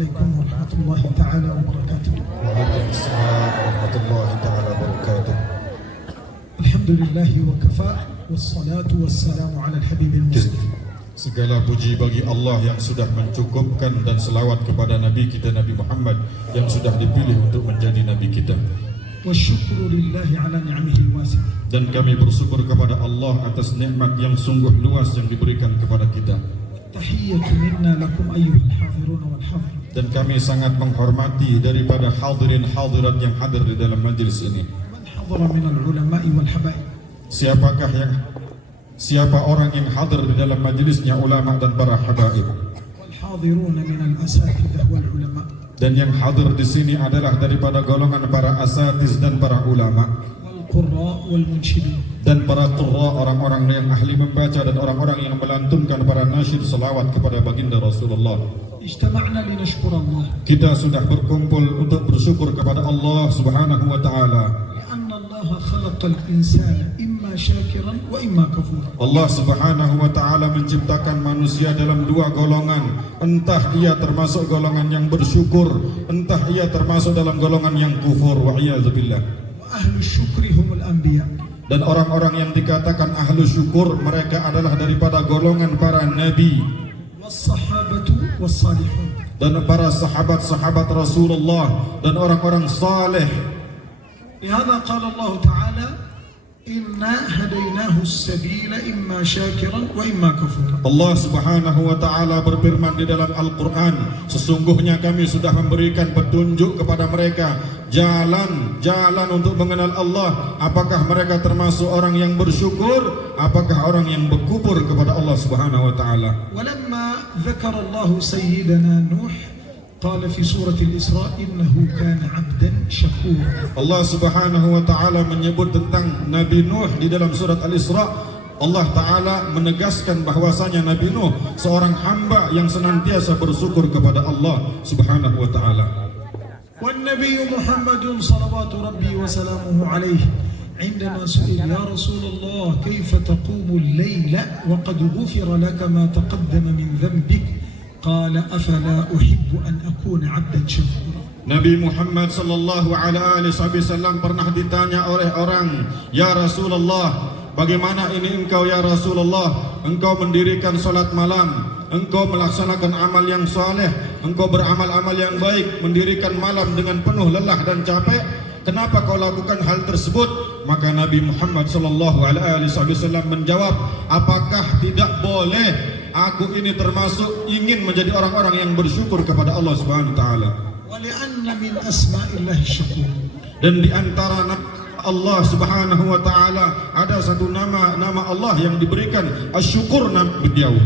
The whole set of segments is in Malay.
عليكم ورحمة الله تعالى وبركاته. وعليكم السلام ورحمة الله تعالى وبركاته. الحمد لله وكفى والصلاة والسلام على الحبيب المصطفى. Segala puji bagi Allah yang sudah mencukupkan dan selawat kepada Nabi kita Nabi Muhammad yang sudah dipilih untuk menjadi Nabi kita. والشكر لله على نعمه الواسعة. Dan kami bersyukur kepada Allah atas nikmat yang sungguh luas yang diberikan kepada kita. تحية منا لكم أيها الحاضرون والحاضرات. Dan kami sangat menghormati daripada hadirin hadirat yang hadir di dalam majlis ini. من حضر من العلماء والحبائب. Siapa orang yang hadir di dalam majlisnya ulama dan para habaib. والحاضرون من الأساتذة والعلماء. Dan yang hadir di sini adalah daripada golongan para asatiz dan para ulama. والقراء والمنشدين. Dan para qurra, orang-orang yang ahli membaca dan orang-orang yang melantunkan para nasyid salawat kepada baginda Rasulullah. اجتمعنا لنشكر الله. Kita sudah berkumpul untuk bersyukur kepada Allah Subhanahu wa taala. لأن الله خلق الإنسان إما شاكرا وإما كفورا. Allah Subhanahu wa taala menciptakan manusia dalam dua golongan. Entah ia termasuk golongan yang bersyukur, entah ia termasuk dalam golongan yang kufur. Wa iyadzubillah. وأهل الشكر هم الأنبياء. Dan orang-orang yang dikatakan ahlu syukur, mereka adalah daripada golongan para nabi والصحابة والصالحون. dan para sahabat-sahabat Rasulullah dan orang-orang saleh. لهذا قال الله تعالى إنا هديناه السبيل إما شاكرا وإما كفورا. Allah Subhanahu wa taala berfirman di dalam Al-Qur'an, sesungguhnya kami sudah memberikan petunjuk kepada mereka jalan untuk mengenal Allah. Apakah mereka termasuk orang yang bersyukur, apakah orang yang berkufur kepada Allah Subhanahu wa taala. ولما ذكر الله سيدنا نوح قال في سورة الإسراء إنه كان عبدا شكورا. Allah Subhanahu wa taala menyebut tentang Nabi Nuh di dalam surat Al-Isra. Allah taala menegaskan bahwasanya Nabi Nuh seorang hamba yang senantiasa bersyukur kepada Allah Subhanahu wa taala. والنبي محمد صلوات ربي وسلامه عليه عندما سئل يا رسول الله كيف تقوم الليل وقد غفر لك ما تقدم من ذنبك قال أفلا أحب أن أكون عبدا شكورا. Nabi Muhammad sallallahu alaihi wasallam pernah ditanya oleh orang, "Ya Rasulullah, bagaimana ini engkau ya Rasulullah? Engkau mendirikan salat malam, engkau melaksanakan amal yang saleh, engkau beramal-amal yang baik, mendirikan malam dengan penuh lelah dan capek. Kenapa kau lakukan hal tersebut?" Maka Nabi Muhammad sallallahu alaihi wasallam menjawab, "Apakah tidak boleh aku ini termasuk ingin menjadi orang-orang yang bersyukur kepada Allah Subhanahu wa taala?" ولأن من أسماء الله الشكور. Dan di antara Allah Subhanahu wa taala ada satu nama Allah yang diberikan asyukur nama beliau.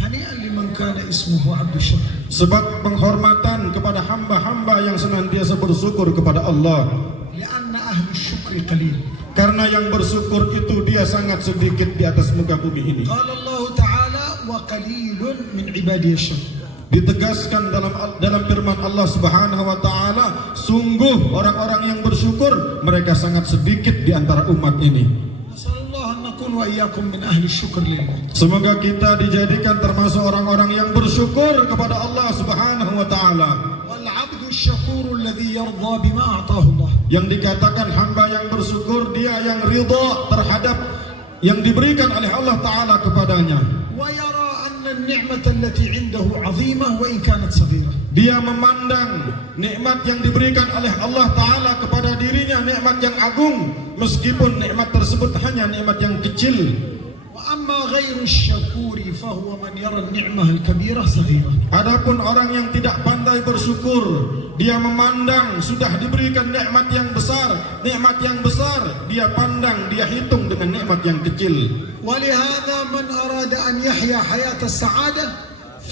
هنيئا لمن كان اسمه عبد الشكور. Sebab penghormatan kepada hamba-hamba yang senantiasa bersyukur kepada Allah. لأن أهل الشكر قليل. Karena yang bersyukur itu dia sangat sedikit di atas muka bumi ini. قال الله تعالى وقليل من عبادي الشكور. Ditegaskan dalam firman Allah Subhanahu wa taala, sungguh orang-orang yang bersyukur mereka sangat sedikit di antara umat ini. نسأل الله أن نكون وإياكم من أهل الشكر لله. Semoga kita dijadikan termasuk orang-orang yang bersyukur kepada Allah Subhanahu wa taala. والعبد الشكور الذي يرضى بما أعطاه الله. Yang dikatakan hamba yang bersyukur, dia yang ridha terhadap yang diberikan oleh Allah taala kepadanya. ويرى أن النعمة التي عنده عظيمة وإن كانت صغيرة. Dia memandang nikmat yang diberikan oleh Allah taala kepada dirinya nikmat yang agung, meskipun nikmat tersebut hanya nikmat yang kecil. وأما غير الشكور فهو من يرى النعمة الكبيرة صغيرة. Adapun orang yang tidak pandai bersyukur, dia memandang sudah diberikan nikmat yang besar dia pandang, dia hitung dengan nikmat yang kecil. ولهذا من أراد أن يحيا حياة السعادة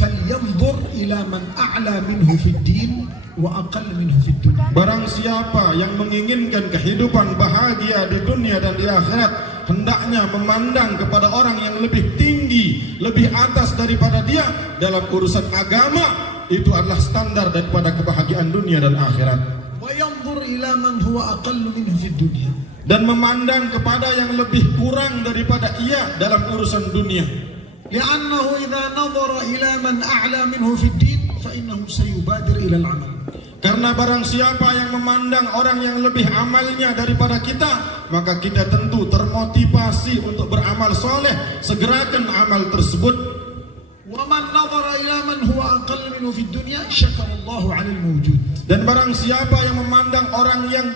فلينظر إلى من أعلى منه في الدين وأقل منه في الدنيا. Barang siapa yang menginginkan kehidupan bahagia di dunia dan di akhirat, hendaknya memandang kepada orang yang lebih tinggi, lebih atas daripada dia dalam urusan agama. Itu adalah standar daripada kebahagiaan dunia dan akhirat. وينظر إلى من هو أقل منه في الدنيا. Dan memandang kepada yang lebih kurang daripada ia dalam urusan dunia. لأنه إذا نظر إلى من أعلى منه في الدين فإنه سيبادر إلى العمل. Karena barang siapa yang memandang orang yang lebih amalnya daripada kita, maka kita tentu termotivasi untuk beramal soleh. Segerakan amal tersebut. ومن نظر إلى من هو أقل منه في الدنيا شكر الله على الموجود. Dan barang siapa yang memandang orang yang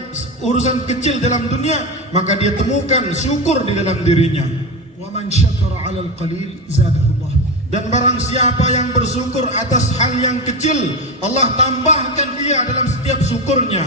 urusan kecil dalam dunia, maka dia temukan syukur di dalam dirinya. ومن شكر على القليل زاده الله. Dan barang siapa yang bersyukur atas hal yang kecil, Allah tambahkan dia dalam setiap syukurnya.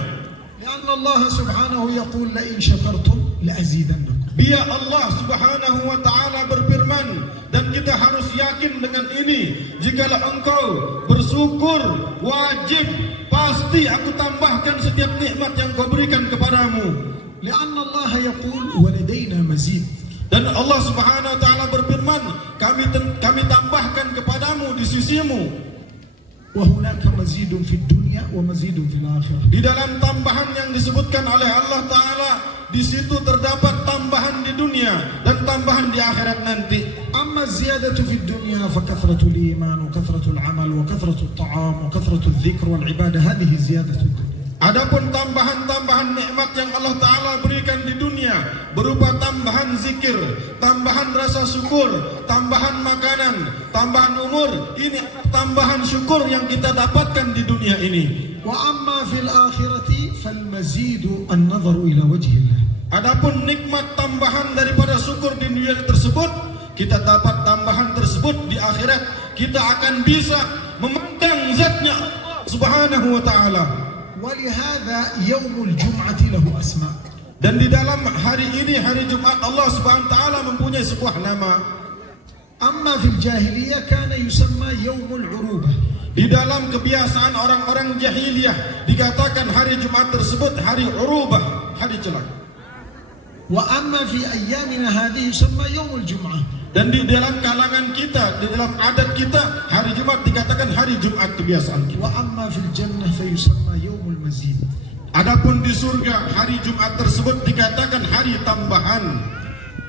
لأن الله سبحانه يقول لئن شكرتم لأزيدنكم. Biar Allah Subhanahu wa taala berfirman, dan kita harus yakin dengan ini, jikalau engkau bersyukur, wajib pasti aku tambahkan setiap nikmat yang kau berikan kepadamu. لأن الله يقول ولدينا مزيد. Dan Allah Subhanahu wa taala berfirman, kami tambahkan kepadamu di sisimu. وهناك مزيد في الدنيا ومزيد في الآخرة. Di dalam tambahan yang disebutkan oleh Allah taala, di situ terdapat tambahan di dunia dan tambahan di akhirat nanti. أما الزيادة في الدنيا فكثرة الإيمان وكثرة العمل وكثرة الطعام وكثرة الذكر والعبادة، هذه زيادة الدنيا. Adapun tambahan-tambahan nikmat yang Allah Ta'ala berikan di dunia berupa tambahan zikir, tambahan rasa syukur, tambahan makanan, tambahan umur, ini tambahan syukur yang kita dapatkan di dunia ini. وأما في الآخرة فالمزيد النظر إلى وجه الله. Adapun nikmat tambahan daripada syukur di dunia tersebut, kita dapat tambahan tersebut di akhirat. Kita akan bisa memandang zatnya Allah Subhanahu wa Ta'ala. ولهذا يوم الجمعة له أسماء. Dan di dalam hari ini, hari Jumat, Allah Subhanahu wa taala mempunyai sebuah nama. أما في الجاهلية كان يسمى يوم العروبة. Di dalam kebiasaan orang-orang jahiliyah dikatakan hari Jumat tersebut hari Urubah, hari celak. وأما في أيامنا هذه يسمى يوم الجمعة. Dan di dalam kalangan kita, di dalam adat kita, hari Jumat dikatakan hari Jumat kebiasaan kita. وأما في الجنة فيسمى يوم المزيد. Adapun di surga, hari Jumat tersebut dikatakan hari tambahan.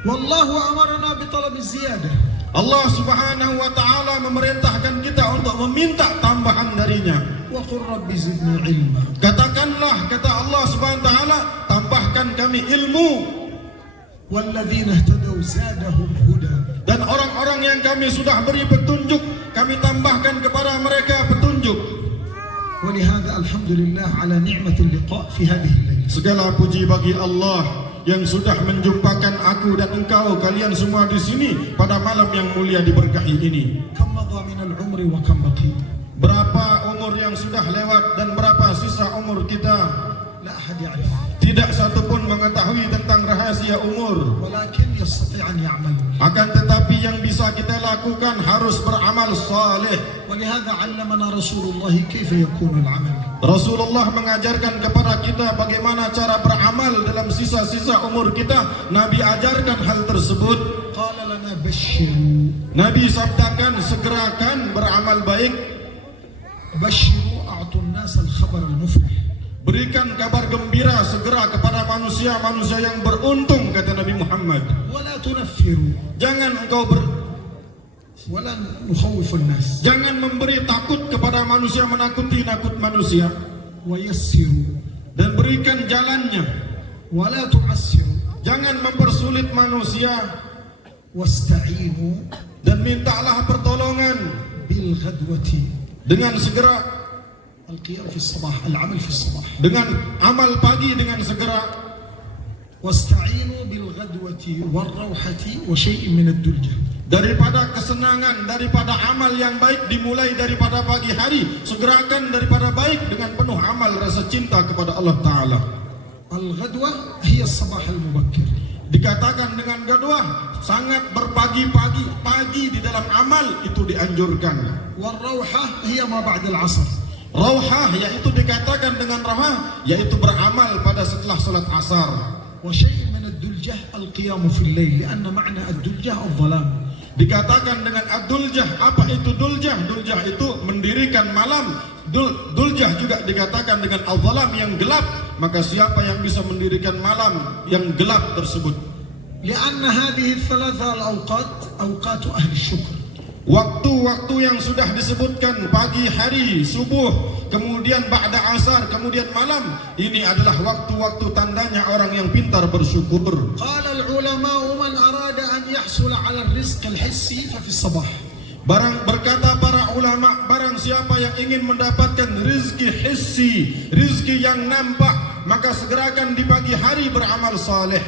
والله أمرنا بطلب الزيادة. Allah Subhanahu wa taala memerintahkan kita untuk meminta tambahan darinya. وقل رب زدني علما. Katakanlah, kata Allah Subhanahu wa taala, tambahkan kami ilmu. والذين اهتدوا زادهم هدى. Dan orang-orang yang kami sudah beri petunjuk, kami tambahkan kepada mereka petunjuk. ولهذا الحمد لله على نعمة اللقاء في هذه الليلة. Segala puji bagi Allah yang sudah menjumpakan aku dan engkau, kalian semua di sini pada malam yang mulia diberkahi ini. كم مضى من العمر وكم بقي. Berapa umur yang sudah lewat dan berapa sisa umur kita? لا أحد يعرف. Tidak satu pun mengetahui tentang rahasia umur. ولكن يستطيع أن يعمل. Akan tetapi yang bisa kita lakukan harus beramal saleh. ولهذا علمنا رسول الله كيف يكون العمل. Rasulullah mengajarkan kepada kita bagaimana cara beramal dalam sisa-sisa umur kita. Nabi ajarkan hal tersebut. قال لنا بشروا. Nabi sabdakan, segerakan beramal baik. بشروا أعطوا الناس الخبر المفرح. Berikan kabar gembira segera kepada manusia-manusia yang beruntung, kata Nabi Muhammad. ولا تنفروا. Jangan engkau ولا نخوف الناس. jangan memberi takut kepada manusia, menakuti manusia. ويسروا. Dan berikan jalannya. ولا تعسروا. Jangan mempersulit manusia. واستعينوا Dan mintalah pertolongan بالغدوة. dengan segera, القيام في الصباح، العمل في الصباح. dengan amal pagi dengan segera. واستعينوا بالغدوة والروحة وشيء من الدلجة. Daripada kesenangan, daripada amal yang baik dimulai daripada pagi hari, segerakan daripada baik dengan penuh amal rasa cinta kepada Allah Ta'ala. الغدوة هي الصباح المبكر. Dikatakan dengan gadwah, sangat berpagi-pagi, pagi di dalam amal itu dianjurkan. والروحة هي ما بعد العصر. Rauhah, yaitu dikatakan dengan rauhah, yaitu beramal pada setelah salat asar. وشيء من الدلجة القيام في الليل، لأن معنى الدلجة الظلام. Dikatakan dengan ad-duljah. Apa itu duljah? Duljah itu mendirikan malam. Duljah juga dikatakan dengan al-zalam, yang gelap. Maka siapa yang bisa mendirikan malam yang gelap tersebut? لأن هذه الثلاثة الأوقات أوقات أهل الشكر. Waktu-waktu yang sudah disebutkan pagi hari, subuh, kemudian ba'da asar, kemudian malam, ini adalah waktu-waktu tandanya orang yang pintar bersyukur. قال العلماء من أراد أن يحصل على الرزق الحسي ففي الصباح. Berkata para ulama, barang siapa yang ingin mendapatkan rizki hissi, rizki yang nampak, maka segerakan di pagi hari beramal saleh.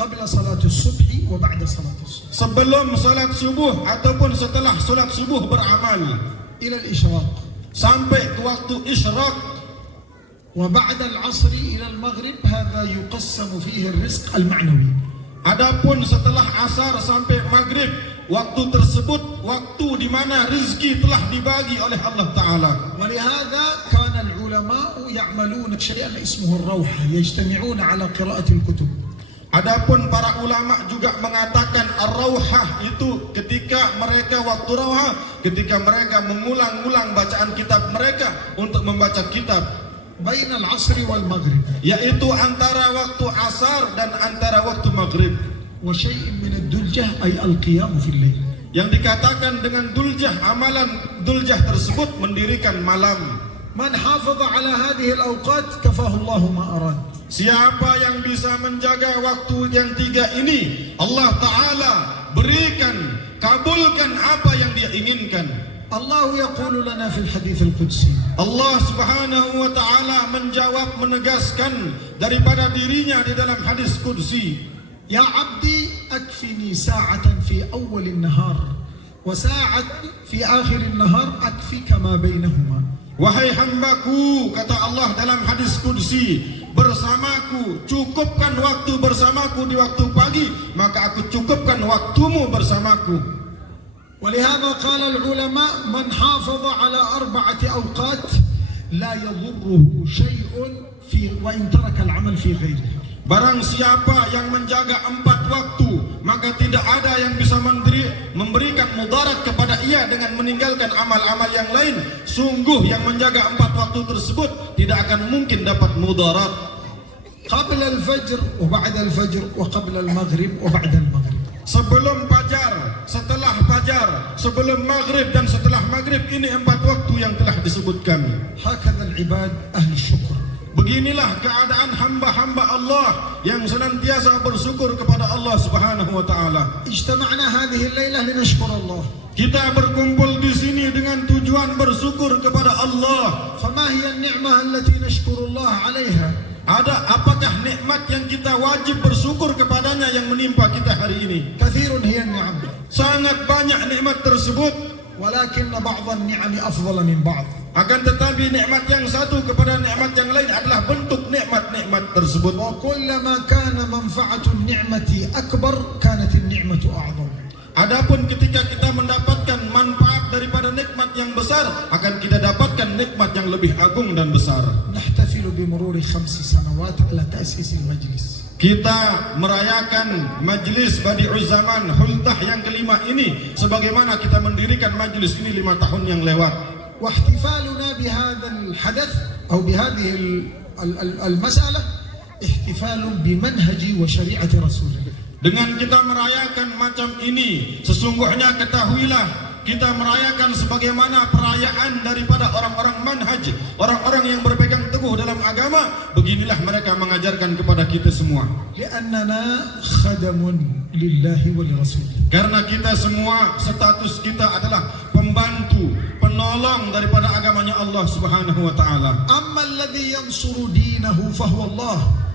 قبل صلاة الصبح وبعد صلاة الصبح. Sebelum salat subuh ataupun setelah salat subuh beramal. إلى الإشراق. Sampai ke waktu isyraq. وبعد العصر إلى المغرب هذا يقسم فيه الرزق المعنوي. Adapun setelah asar sampai maghrib, waktu tersebut waktu di mana rezeki telah dibagi oleh Allah Ta'ala. ولهذا كان العلماء يعملون شيئا اسمه الروحة يجتمعون على قراءة الكتب. Adapun para ulama juga mengatakan ar-rauhah itu ketika mereka waktu rauhah, ketika mereka mengulang-ulang bacaan kitab mereka untuk membaca kitab. بين العصر والمغرب. Yaitu antara waktu asar dan antara waktu maghrib. وشيء من الدلجة أي القيام في الليل. Yang dikatakan dengan duljah, amalan duljah tersebut mendirikan malam. من حافظ على هذه الأوقات كفاه الله ما أراد. Siapa yang bisa menjaga waktu yang tiga ini, Allah Ta'ala berikan, kabulkan apa yang dia inginkan. الله يقول لنا في الحديث القدسي. Allah Subhanahu wa Ta'ala menjawab, menegaskan daripada dirinya di dalam hadis qudsi. يا عبدي أكفني ساعة في أول النهار وساعة في آخر النهار أكفك ما بينهما. Wahai hambaku, kata Allah dalam hadis qudsi, bersamaku, cukupkan waktu bersamaku di waktu pagi, maka aku cukupkan waktumu bersamaku. ولهذا قال العلماء من حافظ على 4 أوقات لا يضره شيء وإن ترك العمل في غيرها. Barang siapa yang menjaga 4 waktu, maka tidak ada yang bisa memberikan mudarat kepada ia dengan meninggalkan amal-amal yang lain. Sungguh yang menjaga 4 waktu tersebut tidak akan mungkin dapat mudarat. قبل الفجر وبعد الفجر وقبل المغرب وبعد المغرب. Sebelum fajar, setelah fajar, sebelum maghrib dan setelah maghrib, ini 4 waktu yang telah disebutkan. هكذا العباد أهل الشكر. Beginilah keadaan hamba-hamba Allah yang senantiasa bersyukur kepada Allah Subhanahu wa Ta'ala. اجتمعنا هذه الليلة لنشكر الله. Kita berkumpul di sini dengan tujuan bersyukur kepada Allah. فما هي النعمة التي نشكر الله عليها؟ Apakah nikmat yang kita wajib bersyukur kepadanya yang menimpa kita hari ini? كثير هي النعم. Sangat banyak nikmat tersebut. ولكن بعض النعم أفضل من بعض. Akan tetapi nikmat yang satu kepada nikmat yang lain adalah bentuk nikmat-nikmat tersebut. وكلما كان منفعة النعمة أكبر كانت النعمة أعظم. Adapun ketika kita mendapatkan manfaat daripada nikmat yang besar, akan kita dapatkan nikmat yang lebih agung dan besar. نحتفل بمرور 5 سنوات على تأسيس المجلس. Kita merayakan Majlis Badi'uz Zaman Hultah yang kelima ini sebagaimana kita mendirikan majlis ini 5 tahun yang lewat. واحتفالنا بهذا الحدث أو بهذه المسألة احتفال بمنهج وشريعة رسوله. Dengan kita merayakan macam ini, sesungguhnya ketahuilah kita merayakan sebagaimana perayaan daripada orang-orang manhaj, orang-orang yang berpegang teguh dalam agama. Beginilah mereka mengajarkan kepada kita semua. لأننا خدم لله ولرسوله. Karena kita semua status kita adalah pembantu, penolong daripada agamanya Allah Subhanahu wa Ta'ala. أما الذي ينصر دينه فهو الله.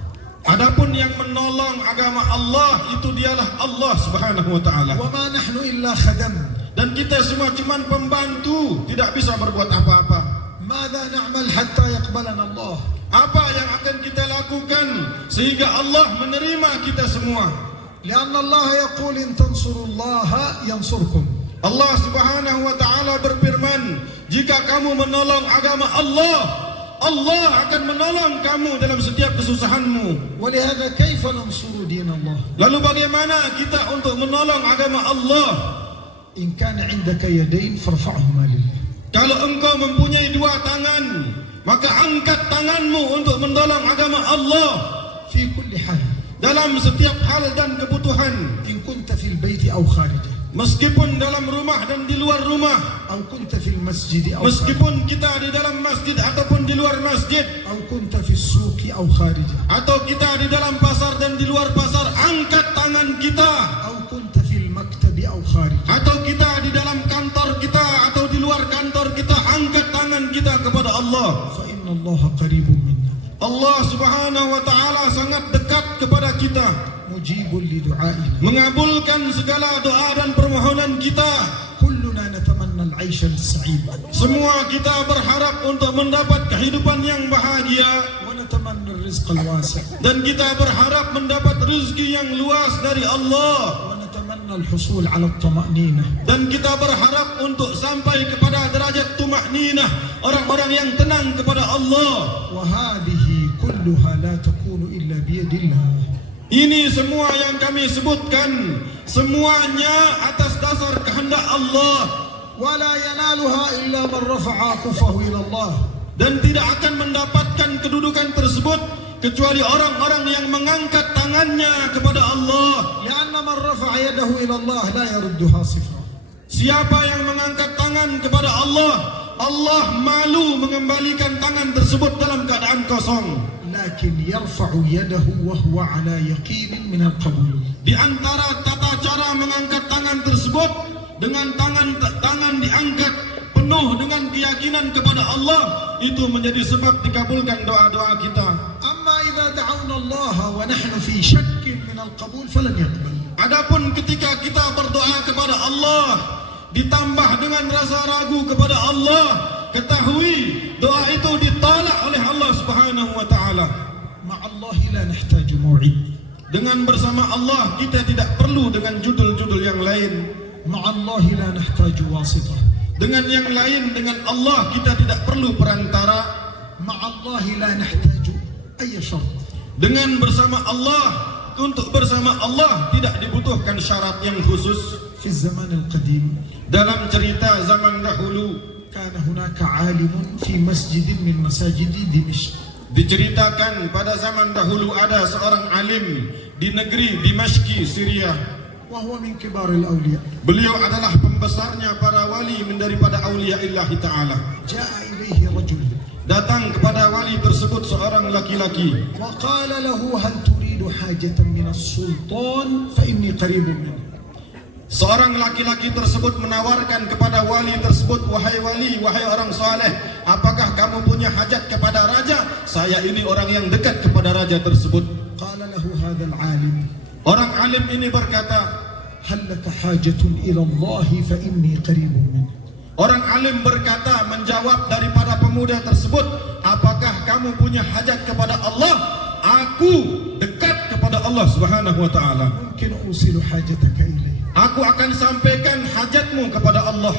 Adapun yang menolong agama Allah itu dialah Allah Subhanahu wa Ta'ala. وما نحن إلا خدم. Dan kita semua cuma pembantu, tidak bisa berbuat apa-apa. ماذا نعمل حتى يقبلنا الله؟ Apa yang akan kita lakukan sehingga Allah menerima kita semua? لأن الله يقول إن تنصروا الله ينصركم. Allah Subhanahu wa Ta'ala berfirman, jika kamu menolong agama Allah, Allah akan menolong kamu dalam setiap kesusahanmu. ولهذا كيف ننصر دين الله؟ Lalu bagaimana kita untuk menolong agama Allah? إن كان عندك يدين فارفعهما لله. Kalau engkau mempunyai 2 tangan, maka angkat tanganmu untuk menolong agama Allah في كل حال. dalam setiap hal dan kebutuhan. إن كنت في البيت أو خارجه. meskipun dalam rumah dan di luar rumah, أو كنت في المسجد أو خارجه meskipun kita di dalam masjid ataupun di luar masjid, أو كنت في السوق أو خارجه atau kita di dalam pasar dan di luar pasar, angkat tangan kita. أو كنت في المكتب أو خارجه Atau kita di dalam kantor kita atau di luar kantor kita, angkat tangan kita kepada Allah. فإن الله قريب منا Allah Subhanahu wa taala sangat dekat kepada kita, مجيب لدعائنا. mengabulkan segala doa dan permohonan kita. كلنا نتمنى العيش السعيد Semua kita berharap untuk mendapat kehidupan yang bahagia, ونتمنى الرزق الواسع dan kita berharap mendapat rezeki yang luas dari Allah, ونتمنى الحصول على الطمأنينة. dan kita berharap untuk sampai kepada derajat tumakninah, orang-orang yang tenang kepada Allah. وهذه كلها لا تكون إلا بيد الله. Ini semua yang kami sebutkan, semuanya atas dasar kehendak Allah, ولا ينالها إلا من رفع كفه إلى الله. dan tidak akan mendapatkan kedudukan tersebut kecuali orang-orang yang mengangkat tangannya kepada Allah. لأن من رفع يده إلى الله لا يردها صفرا. Siapa yang mengangkat tangan kepada Allah, Allah malu mengembalikan tangan tersebut dalam keadaan kosong. لكن يرفع يده وهو على يقين من القبول. Di antara tata cara mengangkat tangan tersebut, dengan tangan diangkat penuh dengan keyakinan kepada Allah, itu menjadi sebab dikabulkan doa-doa kita. أما إذا دعونا الله ونحن في شك من القبول فلن يقبل. Adapun ketika kita berdoa kepada Allah ditambah dengan rasa ragu kepada Allah, ketahui doa itu ditolak oleh Allah Subhanahu wa taala. مع الله لا نحتاج موعد. Dengan bersama Allah kita tidak perlu dengan judul-judul yang lain. مع الله لا نحتاج واسطة. Dengan yang lain, dengan Allah kita tidak perlu perantara. مع الله لا نحتاج أي شرط. Dengan bersama Allah, untuk bersama Allah tidak dibutuhkan syarat yang khusus. في الزمان القديم Dalam cerita zaman dahulu, كان هناك عالم في مسجد من مساجد دمشق. diceritakan pada zaman dahulu ada seorang alim di negeri Dimashq, Syria. وهو من كبار الأولياء. Beliau adalah pembesarnya para wali daripada aulia Allah Ta'ala. جاء إليه رجل Datang kepada wali tersebut seorang laki-laki. وقال له هل تريد حاجة من السلطان فإني قريب منه. Seorang laki-laki tersebut menawarkan kepada wali tersebut, wahai wali, wahai orang saleh, apakah kamu punya hajat kepada raja? Saya ini orang yang dekat kepada raja tersebut. قال له هذا العالم Orang alim ini berkata, هل لك حاجة إلى الله فإني قريب منه. orang alim berkata menjawab daripada pemuda tersebut, apakah kamu punya hajat kepada Allah? Aku dekat kepada Allah Subhanahu wa taala. ممكن أوصل حاجتك إليه. Aku akan sampaikan hajatmu kepada Allah.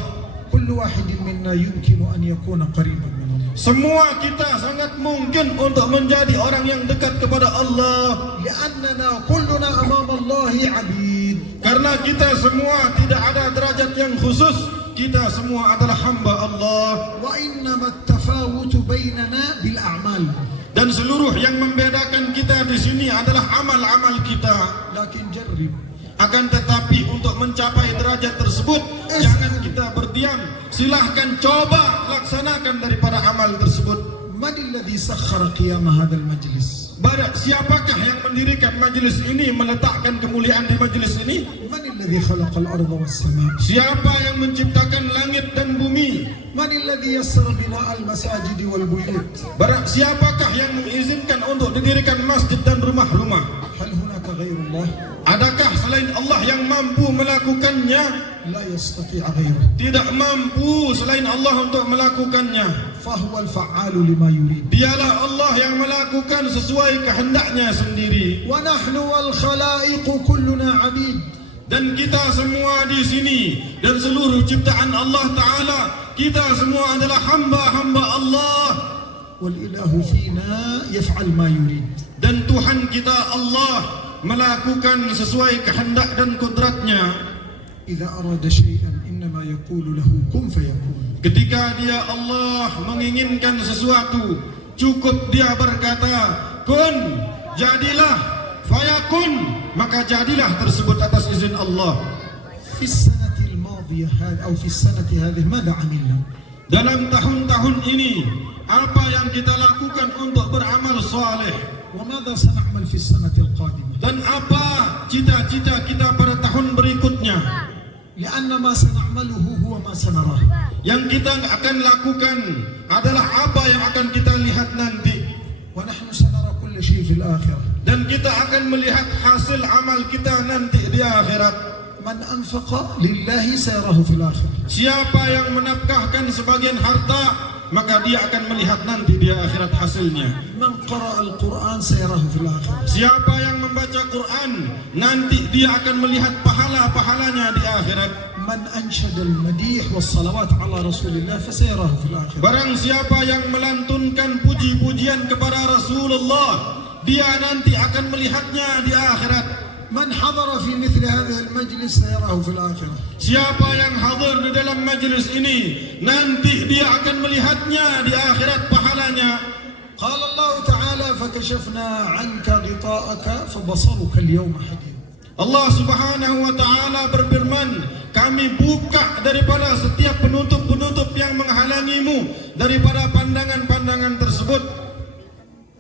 كل واحد منا يمكن أن يكون قريبا من الله. Semua kita sangat mungkin untuk menjadi orang yang dekat kepada Allah, لأننا كلنا أمام الله عبيد. karena kita semua tidak ada derajat yang khusus. Kita semua adalah hamba Allah, وإنما التفاوت بيننا بالأعمال. dan seluruh yang membedakan kita di sini adalah amal-amal kita. لكن جرب. Akan tetapi untuk mencapai derajat tersebut, jangan kita berdiam. Silahkan coba laksanakan daripada amal tersebut. من الذي سخر قيام هذا المجلس؟ Siapakah yang mendirikan majelis ini, meletakkan kemuliaan di majelis ini? من الذي خلق الأرض والسماء؟ Siapa yang menciptakan langit dan bumi? من الذي يسر بناء المساجد والبيوت؟ Siapakah yang mengizinkan untuk didirikan masjid dan rumah-rumah? هل هناك غير الله؟ Adakah selain Allah yang mampu melakukannya? لا يستطيع غيره. Tidak mampu selain Allah untuk melakukannya. فهو الفعال لما يريد. Dialah Allah yang melakukan sesuai kehendaknya sendiri. ونحن والخلائق كلنا عبيد. Dan kita semua di sini dan seluruh ciptaan Allah Ta'ala, kita semua adalah hamba-hamba Allah. والإله فينا يفعل ما يريد. Dan Tuhan kita Allah melakukan sesuai kehendak dan kodratnya. إذا أراد شيئا إنما يقول له كن فيكون. Ketika dia Allah menginginkan sesuatu, cukup dia berkata kun, jadilah, fayakun, maka jadilah tersebut atas izin Allah. في السنة الماضية هذه أو في السنة هذه ماذا عملنا؟ Dalam tahun-tahun ini, apa yang kita lakukan untuk beramal saleh? وماذا سنعمل في السنة القادمة؟ Dan apa cita-cita kita pada tahun berikutnya? لأن ما سنعمله هو ما سنراه. Yang kita akan lakukan adalah apa yang akan kita lihat nanti. ونحن سنرى كل شيء في الآخرة. Dan kita akan melihat hasil amal kita nanti di akhirat. من أنفق لله سيراه في الآخرة. Siapa yang menafkahkan sebagian harta, maka dia akan melihat nanti di akhirat hasilnya. من قرأ القرآن سيراه في الآخرة. Siapa yang membaca Quran, nanti dia akan melihat pahala-pahalanya di akhirat. من أنشد المديح والصلوات على رسول الله فسيراه في الآخرة. Barang siapa yang melantunkan puji-pujian kepada Rasulullah, dia nanti akan melihatnya di akhirat. من حضر في مثل هذا المجلس سيراه في الآخرة. Siapa yang hadir di dalam majlis ini, nanti dia akan melihatnya di akhirat pahalanya. قال الله تعالى فكشفنا عنك غطاءك فبصرك اليوم حديد. Allah Subhanahu wa taala berfirman, kami buka daripada setiap penutup-penutup yang menghalangimu daripada pandangan-pandangan tersebut.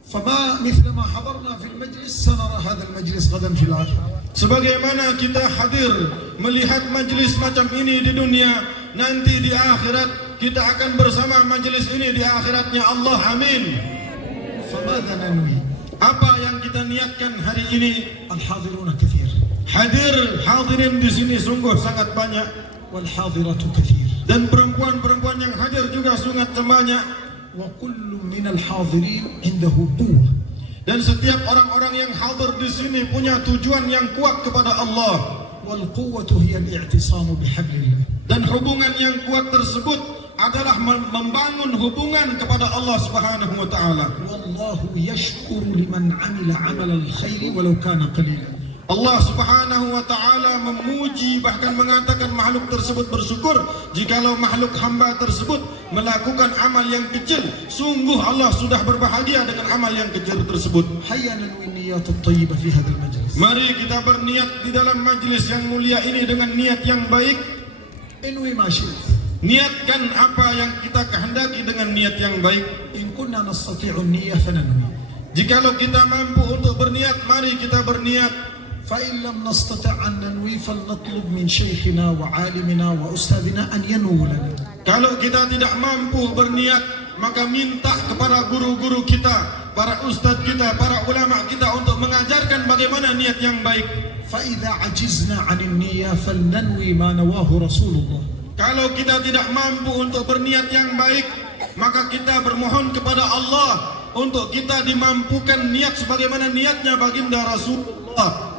فما مثل ما حضرنا في المجلس سنرى هذا المجلس غدا في الآخرة. Sebagaimana kita hadir melihat majlis macam ini di dunia, nanti di akhirat kita akan bersama majlis ini di akhiratnya Allah. Amin. فماذا ننوي؟ Apa yang kita niatkan hari ini? الحاضرون كثير Hadirin di sini sungguh sangat banyak, والحاضرات كثير dan perempuan-perempuan yang hadir juga sangat banyak. وكل من الحاضرين عنده قوة. Dan setiap orang-orang yang hadir di sini punya tujuan yang kuat kepada Allah. والقوة هي الاعتصام بحبل الله. Dan hubungan yang kuat tersebut adalah membangun hubungan kepada Allah Subhanahu wa taala. والله يشكر لمن عمل عمل الخير ولو كان قليلا. Allah Subhanahu wa taala memuji, bahkan mengatakan makhluk tersebut bersyukur jikalau makhluk hamba tersebut melakukan amal yang kecil. Sungguh Allah sudah berbahagia dengan amal yang kecil tersebut. هيا ننوي النيات الطيبة في هذا المجلس. Mari kita berniat di dalam majlis yang mulia ini dengan niat yang baik. انوي ما شئت. Niatkan apa yang kita kehendaki dengan niat yang baik. إن كنا نستطيع النية فننوي. Jikalau kita mampu untuk berniat, mari kita berniat. فإن لم نستطع أن ننوي فلنطلب من شيخنا وعالمنا وأستاذنا أن ينووا لنا. Kalau kita tidak mampu berniat, maka minta kepada guru-guru kita, para ustadz kita, para ulama kita untuk mengajarkan bagaimana niat yang baik. فإذا عجزنا عن النية فلننوي ما نواه رسول الله. Kalau kita tidak mampu untuk berniat yang baik, maka kita bermohon kepada Allah untuk kita dimampukan niat sebagaimana niatnya baginda Rasulullah.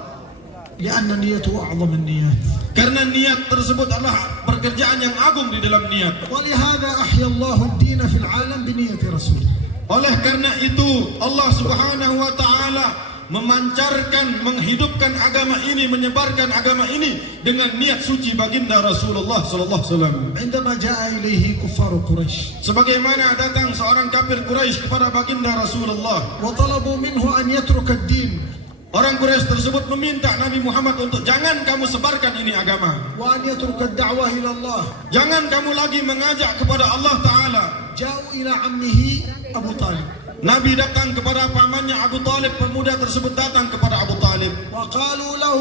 لأن نيته أعظم النيات. Karena niat tersebut adalah pekerjaan yang agung di dalam niat. ولهذا أحيا الله الدين في العالم بنية رسوله. Oleh karena itu Allah Subhanahu wa taala memancarkan, menghidupkan agama ini, menyebarkan agama ini dengan niat suci baginda Rasulullah sallallahu alaihi wasallam. عندما جاء إليه كفار قريش Sebagaimana datang seorang kafir Quraisy kepada baginda Rasulullah, وطلبوا منه أن يترك الدين orang Quraisy tersebut meminta Nabi Muhammad untuk jangan kamu sebarkan ini agama, وأن يترك الدعوة إلى الله. jangan kamu lagi mengajak kepada Allah Ta'ala. جاءوا إلى عمه أبو طالب Nabi datang kepada pamannya Abu Talib, pemuda tersebut datang kepada Abu Talib. وقالوا له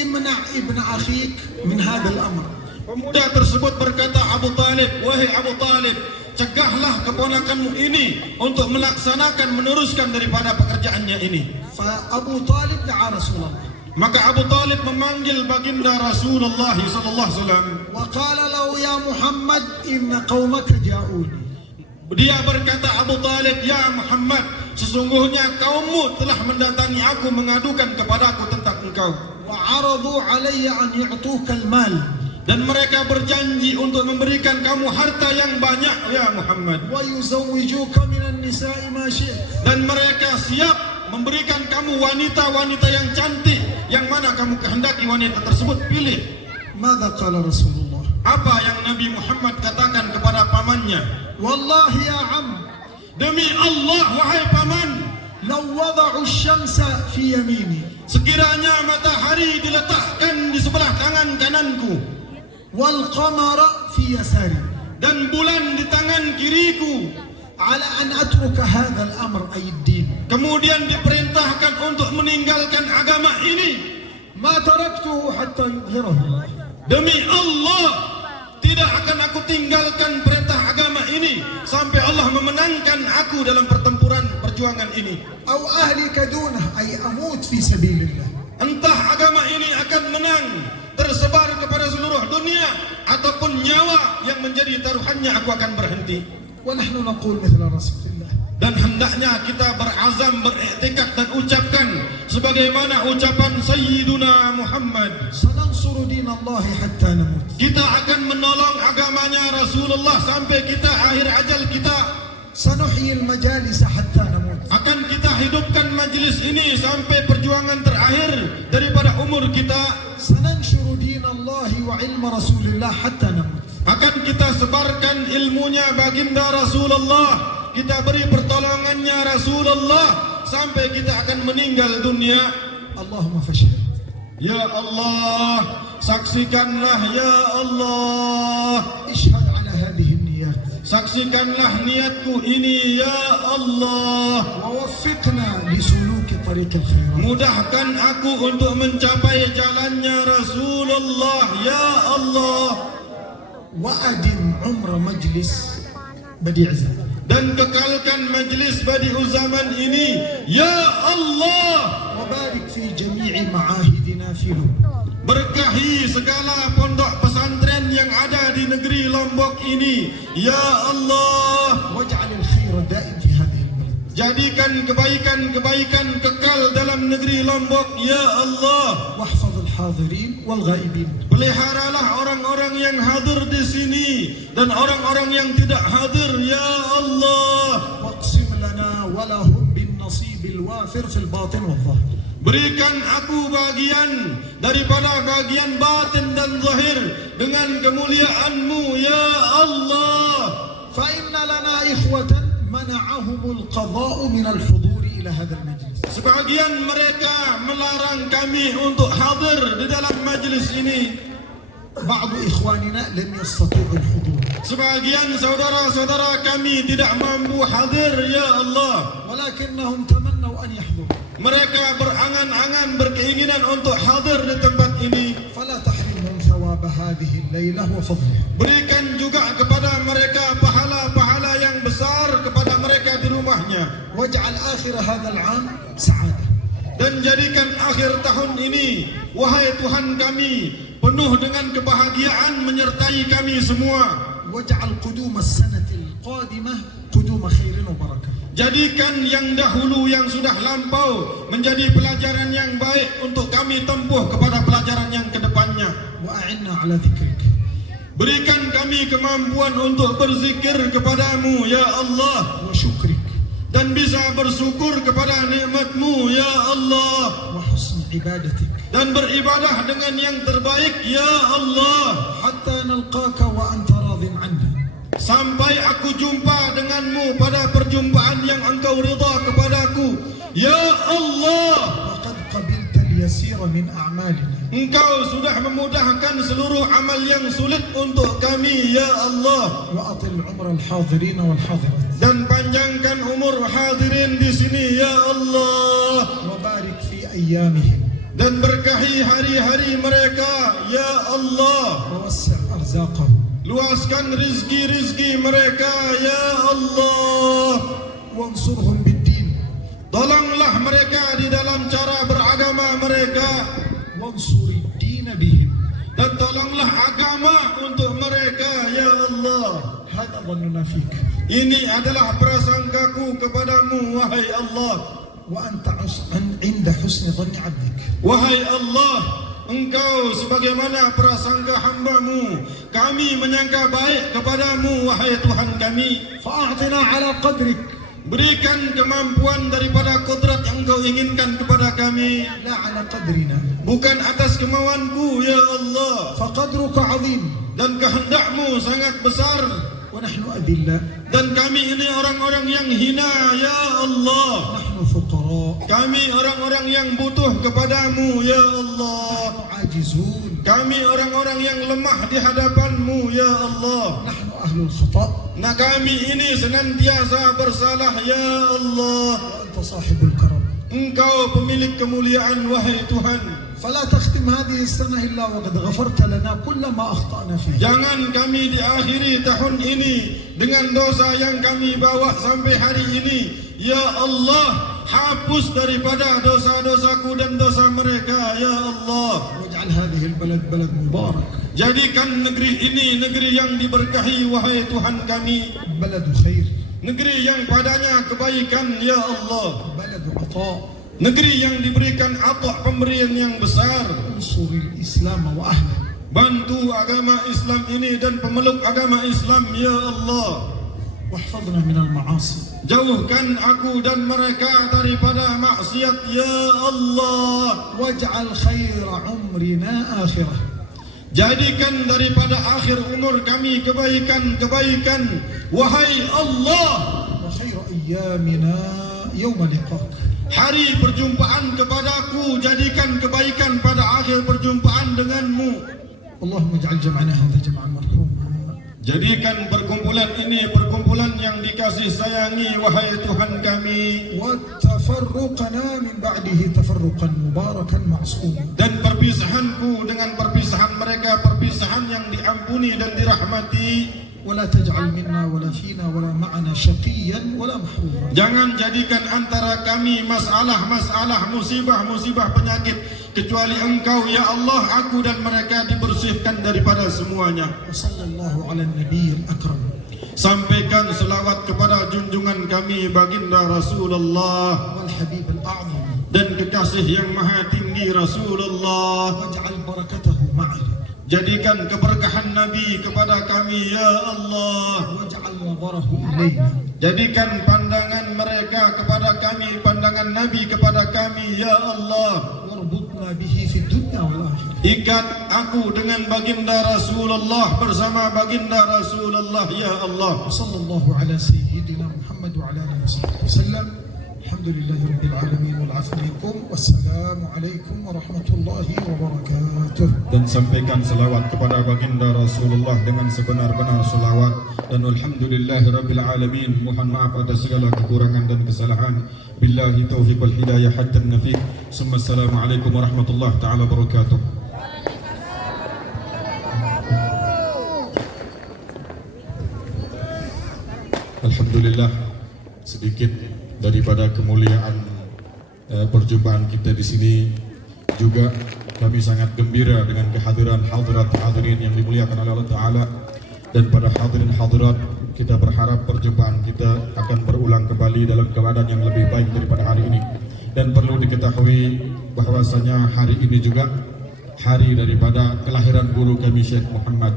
امنع ابن أخيك من هذا الأمر. Pemuda tersebut berkata, Abu Talib, wahai Abu Talib, cegahlah keponakanmu ini untuk melaksanakan, meneruskan daripada pekerjaannya ini. فأبو طالب دعا رسول الله Maka Abu Talib memanggil baginda Rasulullah sallallahu alaihi wasallam. وقال له يا محمد إن قومك جاءوني. Dia berkata, Abu Talib, ya Muhammad, sesungguhnya kaummu telah mendatangi aku mengadukan kepadaku tentang engkau. وعرضوا علي أن يعطوك المال. Dan mereka berjanji untuk memberikan kamu harta yang banyak, ya Muhammad. ويزوجوك من النساء ما شئت. Dan mereka siap memberikan kamu wanita-wanita yang cantik, yang mana kamu kehendaki wanita tersebut, pilih. ماذا قال رسول الله؟ Apa yang Nabi Muhammad katakan kepada pamannya? والله يا عم Demi Allah, wahai paman, لو وضعوا الشمس في يميني sekiranya matahari diletakkan di sebelah tangan kananku, والقمر في يساري dan bulan di tangan kiriku. على أن أترك هذا الأمر أي الدين. Kemudian diperintahkan untuk meninggalkan agama ini. ما تركته حتى يظهره. Demi Allah, tidak akan aku tinggalkan perintah agama ini sampai Allah memenangkan aku dalam pertempuran perjuangan ini. أو أهلك دونه أي أموت في سبيل الله. Entah agama ini akan menang, tersebar kepada seluruh dunia, ataupun nyawa yang menjadi taruhannya aku akan berhenti. ونحن نقول مثل رسول الله. Dan hendaknya kita berazam, beriktikad dan ucapkan sebagaimana ucapan Sayyiduna Muhammad. سننصر دين الله حتى نموت. Kita akan menolong agamanya Rasulullah sampai kita akhir ajal kita. سنحيي المجالس حتى نموت. Akan kita hidupkan majlis ini sampai perjuangan terakhir daripada umur kita. سننشر دين الله وعلم رسول الله حتى نموت. Akan kita sebarkan ilmunya baginda Rasulullah. Kita beri pertolongannya Rasulullah sampai kita akan meninggal dunia. اللهم فاشهد. Ya Allah, saksikanlah ya Allah. اشهد على هذه النيات. Saksikanlah niatku ini ya Allah. ووفقنا لسلوك طريق الخيرات. Mudahkan aku untuk mencapai jalannya Rasulullah ya Allah. وأدم عمر مجلس بديع الزمان. Dan kekalkan majlis Badi'u Zaman ini ya Allah. وبارك في جميع معاهدنا في لبنان. Berkahi segala pondok pesantren yang ada di negeri Lombok ini ya Allah. واجعل الخير دائم في هذه البلد. Jadikan kebaikan-kebaikan kekal dalam negeri Lombok ya Allah. واحفظ الحاضرين والغائبين. Peliharalah orang-orang yang hadir di sini dan orang-orang yang tidak hadir ya Allah. واقسم لنا ولهم بالنصيب الوافر في الباطن والظاهر. Berikan aku bagian daripada bagian batin dan zahir dengan kemuliaan-Mu ya Allah. فإن لنا إخوة منعهم القضاء من الحضور إلى هذا المجلس. Sebagian mereka melarang kami untuk hadir di dalam majlis ini. بعض إخواننا لم يستطيعوا الحضور. Sebagian saudara-saudara kami tidak mampu hadir ya Allah. ولكنهم تمنوا أن يحضروا. Mereka berangan-angan, berkeinginan untuk hadir di tempat ini. فلا تحرمهم ثواب هذه الليلة وفضلها. Berikan juga kepada mereka pahala-pahala yang besar kepada mereka di rumahnya. واجعل آخر هذا العام سعادة. Dan jadikan akhir tahun ini, wahai Tuhan kami, penuh dengan kebahagiaan menyertai kami semua. واجعل قدوم السنة القادمة قدوم خير وبركة. Jadikan yang dahulu yang sudah lampau menjadi pelajaran yang baik untuk kami tempuh kepada pelajaran yang kedepannya. وأعنا على ذكرك. Berikan kami kemampuan untuk berzikir kepadamu ya Allah. وشكرك. Dan bisa bersyukur kepada nikmat-Mu ya Allah. وحسن عبادتك. Dan beribadah dengan yang terbaik ya Allah. حتى نلقاك وأنت راض عنا. Sampai aku jumpa denganmu pada perjumpaan yang engkau ridha kepadaku ya Allah. وقد قبلت اليسير من أعمالنا. Engkau sudah memudahkan seluruh amal yang sulit untuk kami ya Allah. وأطل عمر الحاضرين والحاضرات. Dan panjangkan umur hadirin di sini ya Allah. وبارك في أيامهم. Dan berkahi hari-hari mereka ya Allah. ووسع أرزاقهم. Luaskan rizki-rizki mereka ya Allah. وانصرهم بالدين. Tolonglah mereka di dalam cara beragama mereka. وانصر الدين بهم. Dan tolonglah agama untuk mereka ya Allah. هذا ظننا فيك. Ini adalah prasangkaku kepadamu wahai Allah. وأنت عند حسن ظن عبدك. Wahai Allah, Engkau sebagaimana prasangka hamba-Mu. Kami menyangka baik kepadamu wahai Tuhan kami. فأعطنا على قدرك. Berikan kemampuan daripada kodrat yang Engkau inginkan kepada kami, لا على قدرنا. bukan atas kemauanku ya Allah. فقدرك عظيم. Dan kehendak-Mu sangat besar. ونحن أذلاء. Dan kami ini orang-orang yang hina ya Allah. نحن فقراء. Kami orang-orang yang butuh kepadamu ya Allah. عاجزون. Kami orang-orang yang lemah di hadapan-Mu ya Allah. نحن أهل الخطأ Nah kami ini senantiasa bersalah ya Allah. وأنت صاحب الكرم. Engkau pemilik kemuliaan wahai Tuhan. فلا تختم هذه السنة إلا وقد غفرت لنا كل ما أخطأنا فيه. Jangan kami diakhiri tahun ini dengan dosa yang kami bawa sampai hari ini. Ya Allah, hapus daripada dosa-dosaku dan dosa mereka ya Allah. واجعل هذه البلد بلد مبارك. Jadikan negeri ini negeri yang diberkahi wahai Tuhan kami. بلد خير. Negeri yang padanya kebaikan ya Allah. بلد عطاء. Negeri yang diberikan atak pemberian yang besar. انصر الإسلام وأهله. Bantu agama Islam ini dan pemeluk agama Islam ya Allah. واحفظنا من المعاصي. Jauhkan aku dan mereka daripada maksiat ya Allah. واجعل خير عمرنا آخرة. Jadikan daripada akhir umur kami kebaikan-kebaikan wahai Allah. وخير أيامنا يوم لقاك. Hari perjumpaan kepadaku jadikan kebaikan pada akhir perjumpaan denganmu. اللهم اجعل جمعنا هذا جمعا مرحوما. Jadikan perkumpulan ini perkumpulan yang dikasih sayangi wahai Tuhan kami. وتفرقنا من بعده تفرقا مباركا معصوما. Dan perpisahanku dengan perpisahan mereka perpisahan yang diampuni dan dirahmati. ولا تجعل منا ولا فينا ولا معنا شقيا ولا محروما. Jangan jadikan antara kami masalah-masalah, musibah-musibah, penyakit kecuali Engkau ya Allah. Aku dan mereka dibersihkan daripada semuanya. وصلى الله على النبي الأكرم. Sampaikan selawat kepada junjungan kami baginda Rasulullah والحبيب الأعظم. dan kekasih yang maha tinggi Rasulullah. واجعل بركته معنا. Jadikan keberkahan Nabi kepada kami ya Allah. واجعل نظره إلينا. Jadikan pandangan mereka kepada kami, pandangan Nabi kepada kami ya Allah. واربطنا به في الدنيا والآخرة. Ikat aku dengan baginda Rasulullah bersama baginda Rasulullah ya Allah. وصلى الله على سيدنا محمد وعلى آله وصحبه وسلم. الحمد لله رب العالمين والعفو منكم والسلام عليكم ورحمة الله وبركاته. Dan sampaikan selawat kepada baginda Rasulullah dengan sebenar-benar selawat. Dan alhamdulillahi rabbil alamin. Mohon maaf atas segala kekurangan dan kesalahan. Billahi taufiq wal hidayah hatta nafiq. Assalamualaikum warahmatullahi taala wabarakatuh. Alhamdulillah, sedikit daripada kemuliaan perjumpaan kita di sini. Juga kami sangat gembira dengan kehadiran hadirat-hadirin yang dimuliakan oleh Allah Ta'ala. Dan pada hadirin hadirat, kita berharap perjumpaan kita akan berulang kembali dalam keadaan yang lebih baik daripada hari ini. Dan perlu diketahui bahwasanya hari ini juga hari daripada kelahiran guru kami Syekh Muhammad.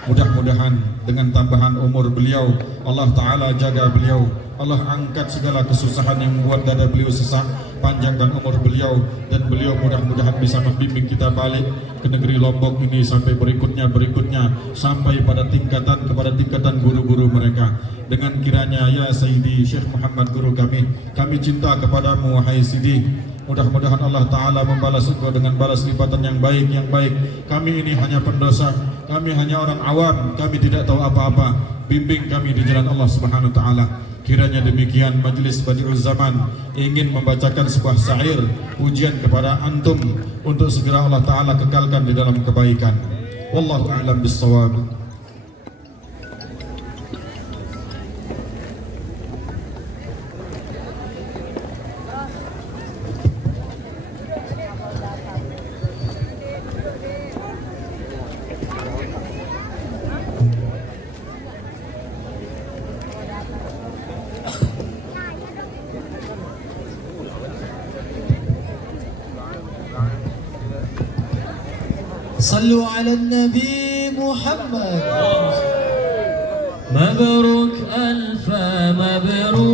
Mudah-mudahan dengan tambahan umur beliau, Allah Ta'ala jaga beliau, Allah angkat segala kesusahan yang membuat dada beliau sesak, panjangkan umur beliau, dan beliau mudah-mudahan bisa membimbing kita balik ke negeri Lombok ini sampai berikutnya, sampai pada tingkatan guru-guru mereka. Dengan kiranya ya Sayyidi Syekh Muhammad guru kami cinta kepadamu wahai Sidi. Mudah-mudahan Allah Ta'ala membalas engkau dengan balas lipatan yang baik. Kami ini hanya pendosa, kami hanya orang awam, kami tidak tahu apa-apa. Bimbing kami di jalan Allah Subhanahu Wa Ta'ala. Kiranya demikian Majlis Badi'uz Zaman ingin membacakan sebuah syair pujian kepada antum untuk segera Allah Ta'ala kekalkan di dalam kebaikan. Wallahu a'lam bis-shawab. صلوا على النبي محمد. مبروك ألف مبروك.